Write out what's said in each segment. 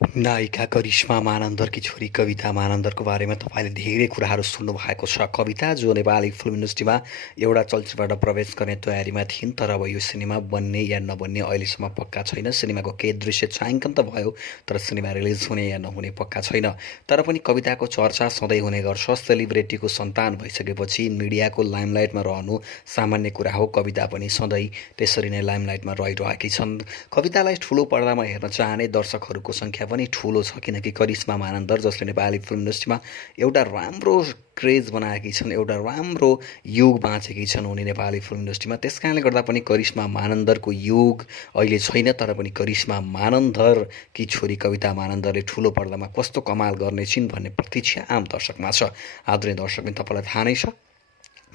नायिका करिश्मा मानन्दरकी छोरी कविता मानन्दरको बारेमा तपाईँले धेरै कुराहरू सुन्नुभएको छ। कविता जो नेपाली फिल्म इन्डस्ट्रीमा एउटा चलचित्रबाट प्रवेश गर्ने तयारीमा थिइन्, तर अब यो सिनेमा बन्ने या नबन्ने अहिलेसम्म पक्का छैन। सिनेमाको केही दृश्य छायाङ्कन त भयो, तर सिनेमा रिलिज हुने या नहुने पक्का छैन। तर पनि कविताको चर्चा सधैँ हुने गर्छ। सेलिब्रेटीको सन्तान भइसकेपछि मिडियाको लाइमलाइटमा रहनु सामान्य कुरा हो। कविता पनि सधैँ त्यसरी नै लाइमलाइटमा रहिरहेकी छन्। कवितालाई ठुलो पर्दामा हेर्न चाहने दर्शकहरूको सङ्ख्या पनि ठुलो छ, किनकि करिश्मा मानन्दर जसले नेपाली फिल्म इन्डस्ट्रीमा एउटा राम्रो क्रेज बनाएकी छन्, एउटा राम्रो युग बाँचेकी छन् उनी नेपाली फिल्म इन्डस्ट्रीमा। त्यस कारणले गर्दा पनि करिश्मा मानन्दरको युग अहिले छैन, तर पनि करिश्मा मानन्दरकी छोरी कविता मानन्दरले ठुलो पर्दामा कस्तो कमाल गर्नेछिन् भन्ने प्रतीक्षा आम दर्शकमा छ। आदरणीय दर्शक, तपाईँलाई थाहा नै छ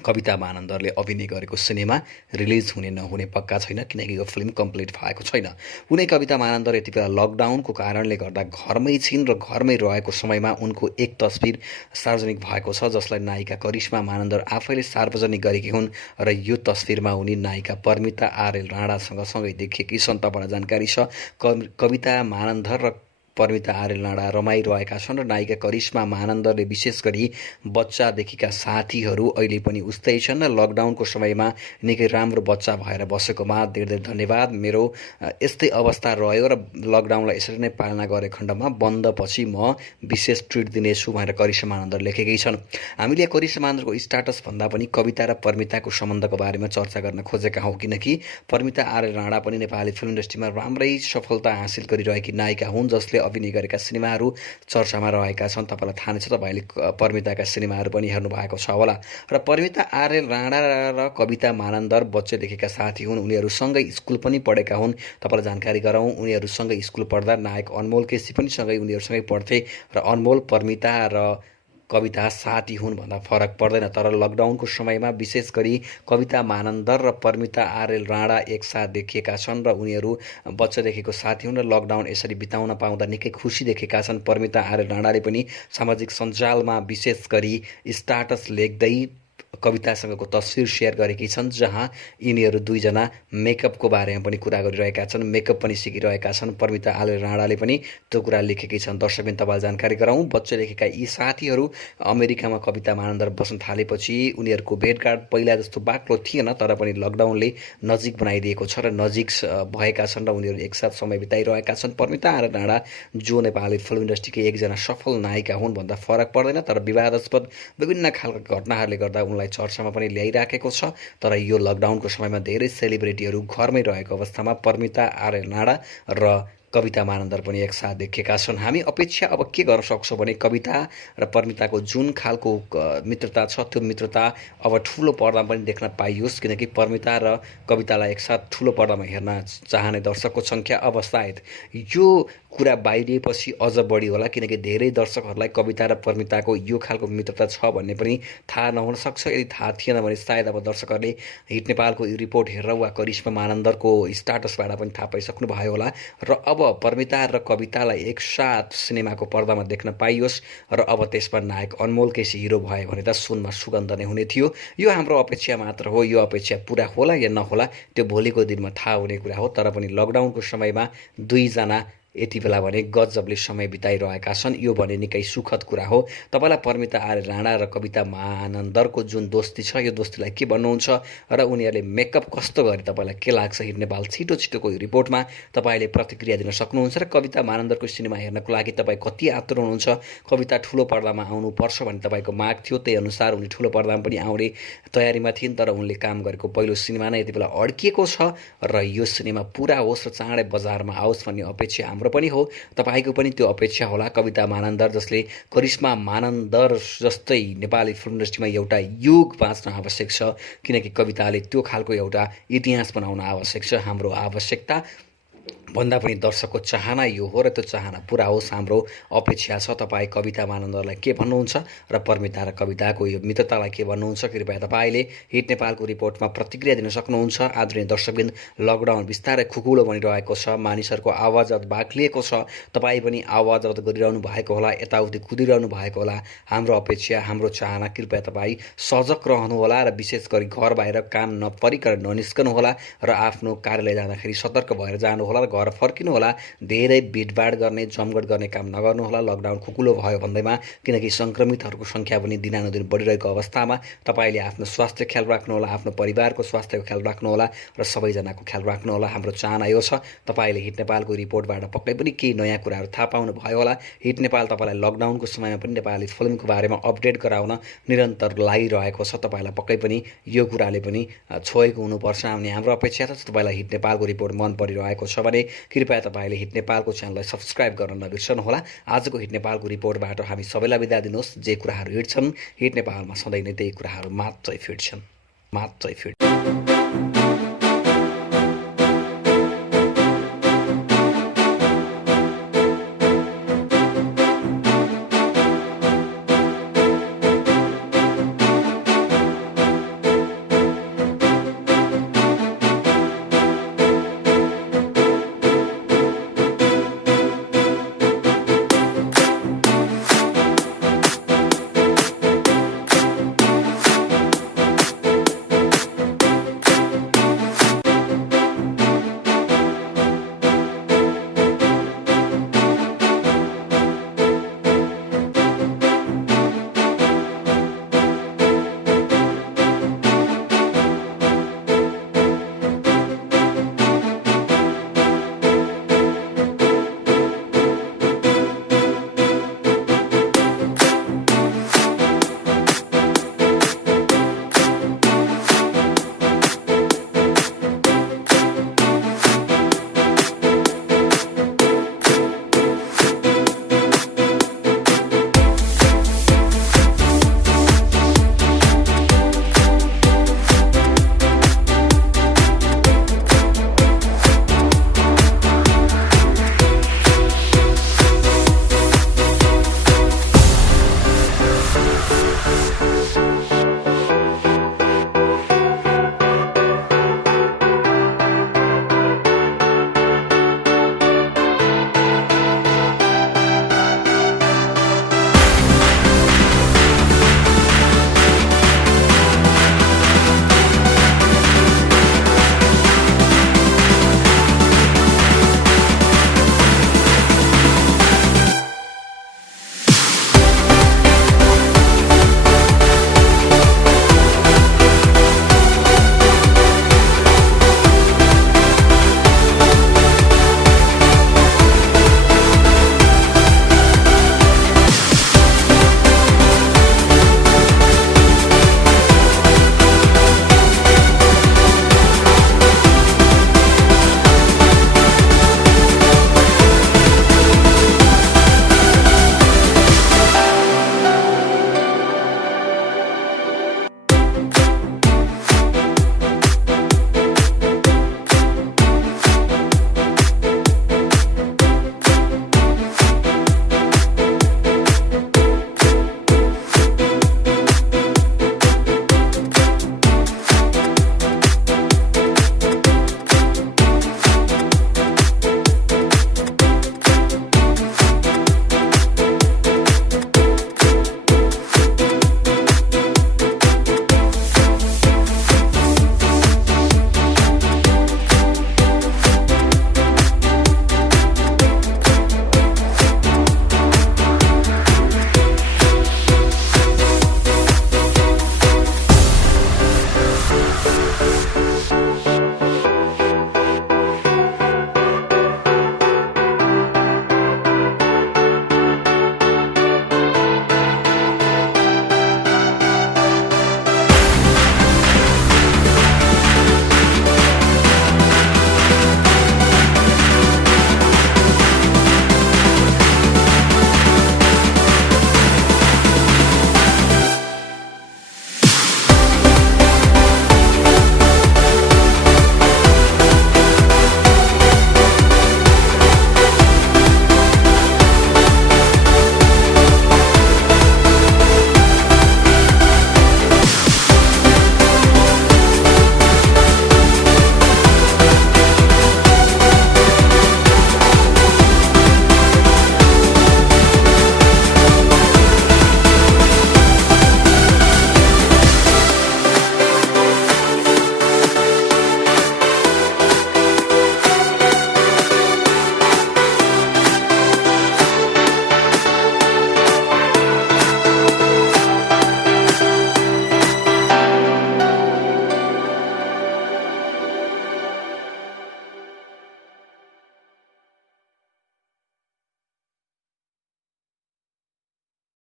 कविता मानन्दरले अभिनय गरेको सिनेमा रिलिज हुने नहुने पक्का छैन, किनकि यो फिल्म कम्प्लिट भएको छैन। उनै कविता मानन्दर यति बेला लकडाउनको कारणले गर्दा घरमै छिन् र घरमै रहेको समयमा उनको एक तस्बिर सार्वजनिक भएको छ, जसलाई नायिका करिश्मा मानन्दर आफैले सार्वजनिक गरेकी हुन् र यो तस्बिरमा उनी नायिका परमिता आर्यल राणासँग सँगै देखिएकी छन्। तपाईँलाई जानकारी छ कविता मानन्दर र परमिता आर्यल राणा रमाइरहेका छन् र नायिका करिश्मा मानन्दरले विशेष गरी बच्चादेखिका साथीहरू अहिले पनि उस्तै छन् र लकडाउनको समयमा निकै राम्रो बच्चा भएर बसेकोमा धेरै धेरै धन्यवाद। मेरो यस्तै अवस्था रह्यो र लकडाउनलाई यसरी नै पालना गरे खण्डमा बन्दपछि म विशेष ट्रिट दिनेछु भनेर करिश्मा मानन्दर लेखेकै छन्। हामीले करिश्मा मानन्दरको स्टाटसभन्दा पनि कविता र परमिताको सम्बन्धको बारेमा चर्चा गर्न खोजेका हौँ, किनकि परमिता आर्यल राणा पनि नेपाली फिल्म इन्डस्ट्रीमा राम्रै सफलता हासिल गरिरहेकी नायिका हुन्, जसले अभिनय गरेका सिनेमाहरू चर्चामा रहेका छन्। तपाईँलाई थाहा नै छ, तपाईँले परमिताका सिनेमाहरू पनि हेर्नु भएको छ होला। र परमिता आर्यल राणा र कविता मानन्दर बच्चेदेखिका साथी हुन्, उनीहरूसँगै स्कुल पनि पढेका हुन्। तपाईँलाई जानकारी गराउँ, उनीहरूसँगै स्कुल पढ्दा नायक अनमोल केसी पनि उनीहरूसँगै पढ्थे र अनमोल परमिता र कविता साथी हुन् भन्दा फरक पर्दैन। तर लकडाउनको समयमा विशेष गरी कविता मानन्दर र परमिता आर्यल राणा एकसाथ देखिएका छन् र उनीहरू बच्चादेखिको साथी हुन् र लकडाउन यसरी बिताउन पाउँदा निकै खुसी देखेका छन्। परमिता आर्यल राणाले पनि सामाजिक सञ्जालमा विशेष गरी स्टाटस लेख्दै कवितासँगको तस्विर सेयर गरेकी छन्, जहाँ यिनीहरू दुईजना मेकअपको बारेमा पनि कुरा गरिरहेका छन्, मेकअप पनि सिकिरहेका छन्। परमिता आर्यल राणाले पनि त्यो कुरा लेखेकी छन्। दर्शकबिन तपाईँलाई जानकारी गराउँ, बच्चेदेखिका यी साथीहरू अमेरिकामा कविता मानन्दर बस्न थालेपछि उनीहरूको भेटघाट पहिला जस्तो बाक्लो थिएन, तर पनि लकडाउनले नजिक बनाइदिएको छ र नजिक भएका छन् र उनीहरू एकसाथ समय बिताइरहेका छन्। परमिता आर्यल राणा जो नेपाली फिल्म इन्डस्ट्रीकै एकजना सफल नायिका हुन् भन्दा फरक पर्दैन, तर विवादास्पद विभिन्न खालका घटनाहरूले गर्दा उनलाई चर्चामा पनि ल्याइराखेको छ। तर यो लकडाउनको समयमा धेरै सेलिब्रेटीहरू घरमै रहेको अवस्थामा परमिता आर्यल राणा र कविता मानन्दर पनि एकसाथ देखिएका छन्। हामी अपेक्षा अब के गर्न सक्छौँ भने कविता र परमिताको जुन खालको मित्रता छ, त्यो मित्रता अब ठुलो पर्दामा पनि देख्न पाइयोस्, किनकि परमिता र कवितालाई एकसाथ ठुलो पर्दामा हेर्न चाहने दर्शकको सङ्ख्या अब सायद यो कुरा बाहिरिएपछि अझ बढी होला, किनकि धेरै दर्शकहरूलाई कविता र परमिताको यो खालको मित्रता छ भन्ने पनि थाहा नहुन सक्छ। यदि थाहा थिएन भने सायद अब दर्शकहरूले हिट नेपालको यो रिपोर्ट हेरेर वा करिश्मा मानन्दरको स्टाटसबाट पनि थाहा पाइसक्नु भयो होला। र अब परमिता र कवितालाई एकसाथ सिनेमाको पर्दामा देख्न पाइयोस् र अब त्यसमा नायक अनमोल केसी हिरो भयो भने त सुनमा सुगन्ध नै हुने थियो। यो हाम्रो अपेक्षा मात्र हो। यो अपेक्षा पुरा होला या नहोला त्यो भोलिको दिनमा थाहा हुने कुरा हो। तर पनि लकडाउनको समयमा दुईजना यति बेला भने गजबले समय बिताइरहेका छन्, यो भने निकै सुखद कुरा हो। तपाईँलाई परमिता आर्यल राणा र कविता मानन्दरको जुन दोस्ती छ, यो दोस्तीलाई के भन्नुहुन्छ र उनीहरूले मेकअप कस्तो गरे, तपाईँलाई के लाग्छ? हिट नेपाल छिटो छिटोको रिपोर्टमा तपाईँले प्रतिक्रिया दिन सक्नुहुन्छ र कविता मानन्दरको सिनेमा हेर्नको लागि तपाईँ कति आतुर हुनुहुन्छ? कविता ठुलो पर्दामा आउनुपर्छ भन्ने तपाईँको माग थियो, त्यही अनुसार उनी ठुलो पर्दामा पनि आउने तयारीमा थिइन्, तर उनले काम गरेको पहिलो सिनेमा नै यति बेला अड्किएको छ र यो सिनेमा पुरा होस् र चाँडै बजारमा आओस् भन्ने अपेक्षा हाम्रो पनि हो। तपाईँको पनि त्यो अपेक्षा होला। कविता मानन्दर जसले करिश्मा मानन्दर जस्तै नेपाली फिल्म इन्डस्ट्रीमा एउटा युग बाँच्न आवश्यक छ, किनकि कविताले त्यो खालको एउटा इतिहास बनाउन आवश्यक छ। हाम्रो आवश्यकता भन्दा पनि दर्शकको चाहना यो हो र त्यो चाहना पुरा होस् हाम्रो अपेक्षा छ। तपाईँ कविता मानन्दरलाई के भन्नुहुन्छ र परमिता र कविताको यो मित्रतालाई के भन्नुहुन्छ? कृपया तपाईँले हिट नेपालको रिपोर्टमा प्रतिक्रिया दिन सक्नुहुन्छ। आदरणीय दर्शकबिन, लकडाउन बिस्तारै खुकुलो बनिरहेको छ, मानिसहरूको आवाज बाक्लिएको छ, तपाईँ पनि आवाज गरिरहनु भएको होला, यताउति कुदिरहनु भएको होला। हाम्रो अपेक्षा, हाम्रो चाहना, कृपया तपाईँ सजग रहनुहोला र विशेष गरी घर बाहिर काम नपरिकन ननिस्कनुहोला र आफ्नो कार्यालय जाँदाखेरि सतर्क भएर जानुहोला र घर फर्किनुहोला। धेरै भिडभाड गर्ने जमघट गर्ने काम नगर्नुहोला। लकडाउन खुकुलो भयो भन्दैमा, किनकि सङ्क्रमितहरूको सङ्ख्या पनि दिनानुदिन बढिरहेको अवस्थामा तपाईँले आफ्नो स्वास्थ्य ख्याल राख्नुहोला, आफ्नो परिवारको स्वास्थ्यको ख्याल राख्नुहोला र सबैजनाको ख्याल राख्नुहोला। हाम्रो चाहना यो छ तपाईँले हिट नेपालको रिपोर्टबाट पक्कै पनि केही नयाँ कुराहरू थाहा पाउनु भयो होला। हिट नेपाल तपाईँलाई लकडाउनको समयमा पनि नेपाली फिल्मको बारेमा अपडेट गराउन निरन्तर लागिरहेको छ। तपाईँलाई पक्कै पनि यो कुराले पनि छोएको हुनुपर्छ भन्ने हाम्रो अपेक्षा छ। तपाईँलाई हिट नेपालको रिपोर्ट मन परिरहेको छ भने कृपया तपाईँले हिट नेपालको च्यानललाई सब्सक्राइब गर्न नबिर्सनुहोला। आजको हिट नेपालको रिपोर्टबाट हामी सबैलाई बिदा दिनुहोस्। जे कुराहरू हिँड्छन् हिट नेपालमा सधैँ नै त्यही कुराहरू मात्रै फिट्छन्।